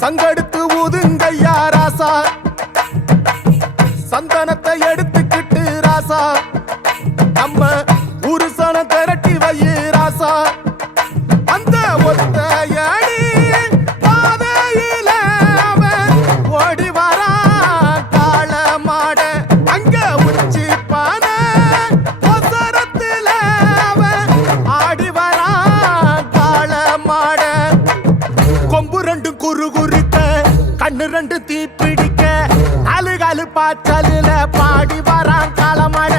சங்கெடுத்து ஊதுங்கய்யா ராசா, சந்தனத்தை எடுத்துக்கிட்டு ராசா, நம்ம ஊரு சனம் திரட்டி வையு ராசா. அந்த ஒத்தையடி பாதையில அவன் ஓடி வரான் காள மாட, அங்க உச்சி பானை ஒசரத்துல அவன் ஆடி வரான் காள மாட. கொம்பு ரெண்டும் குறு குறித்த கண்ணு ரெண்டு தீ பிடிக்க, அழுகழு பாச்சலில பாடி வரான் காளமாட.